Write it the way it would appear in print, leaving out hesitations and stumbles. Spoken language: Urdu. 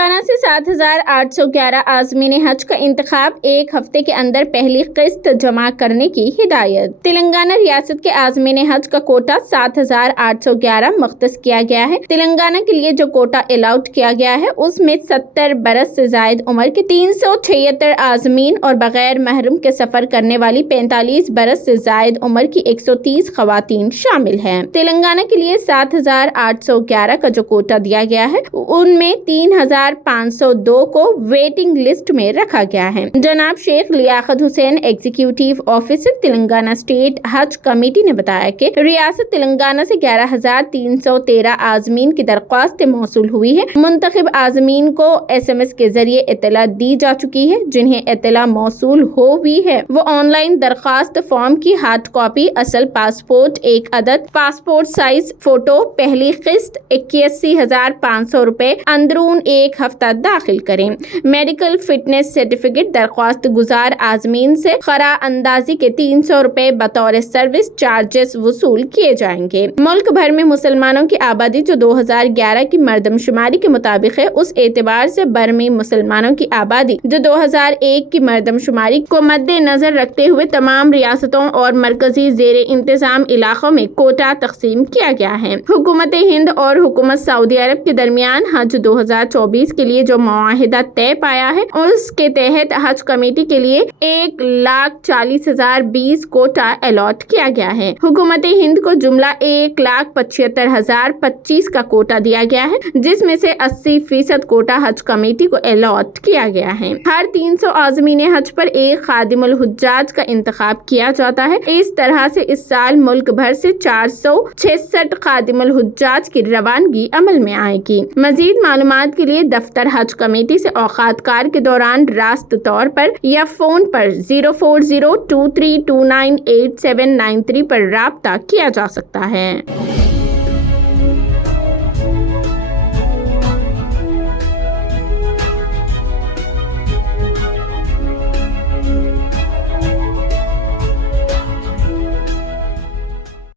تلنگانہ سے 7,811 عازمین حج کا انتخاب، ایک ہفتے کے اندر پہلی قسط جمع کرنے کی ہدایت۔ تلنگانہ ریاست کے عازمین حج کا کوٹا 7,811 مختص کیا گیا ہے۔ تلنگانہ کے لیے جو کوٹا الاٹ کیا گیا ہے اس میں 70 برس سے زائد عمر کے 376 عازمین اور بغیر محرم کے سفر کرنے والی 45 برس سے زائد عمر کی 130 خواتین شامل ہیں۔ تلنگانہ کے لیے 7,811 کا جو کوٹا دیا گیا ہے ان میں 3,502 کو ویٹنگ لسٹ میں رکھا گیا ہے۔ جناب شیخ لیاقت حسین، ایگزیکٹو آفیسر تلنگانہ اسٹیٹ حج کمیٹی نے بتایا کہ ریاست تلنگانہ سے 11,313 عازمین کی درخواستیں موصول ہوئی ہے۔ منتخب عازمین کو SMS کے ذریعے اطلاع دی جا چکی ہے۔ جنہیں اطلاع موصول ہو بھی ہے وہ آن لائن درخواست فارم کی ہارڈ کاپی، اصل پاسپورٹ 1 عدد، پاسپورٹ سائز فوٹو، پہلی قسط 81,500 روپے اندرون ایک ہفتہ داخل کریں۔ میڈیکل فٹنس سرٹیفکیٹ درخواست گزار عازمین سے قرعہ اندازی کے 300 روپے بطور سروس چارجز وصول کیے جائیں گے۔ ملک بھر میں مسلمانوں کی آبادی جو 2011 کی مردم شماری کے مطابق ہے، اس اعتبار سے برمی مسلمانوں کی آبادی جو 2001 کی مردم شماری کو مد نظر رکھتے ہوئے تمام ریاستوں اور مرکزی زیر انتظام علاقوں میں کوٹا تقسیم کیا گیا ہے۔ حکومت ہند اور حکومت سعودی عرب کے درمیان حج 2024 کے لیے جو معاہدہ طے پایا ہے اس کے تحت حج کمیٹی کے لیے 1,40,020 کوٹا الاٹ کیا گیا ہے۔ حکومت ہند کو جملہ 1,75,025 کا کوٹا دیا گیا ہے، جس میں سے 80% کوٹا حج کمیٹی کو الاٹ کیا گیا ہے۔ ہر 300 عازمین حج پر ایک خادم الحجاج کا انتخاب کیا جاتا ہے۔ اس طرح سے اس سال ملک بھر سے 466 خادم الحجاج کی روانگی عمل میں آئے گی۔ مزید معلومات کے لیے دفتر حج کمیٹی سے اوقات کار کے دوران راست طور پر یا فون پر 04023298793 پر رابطہ کیا جا سکتا ہے۔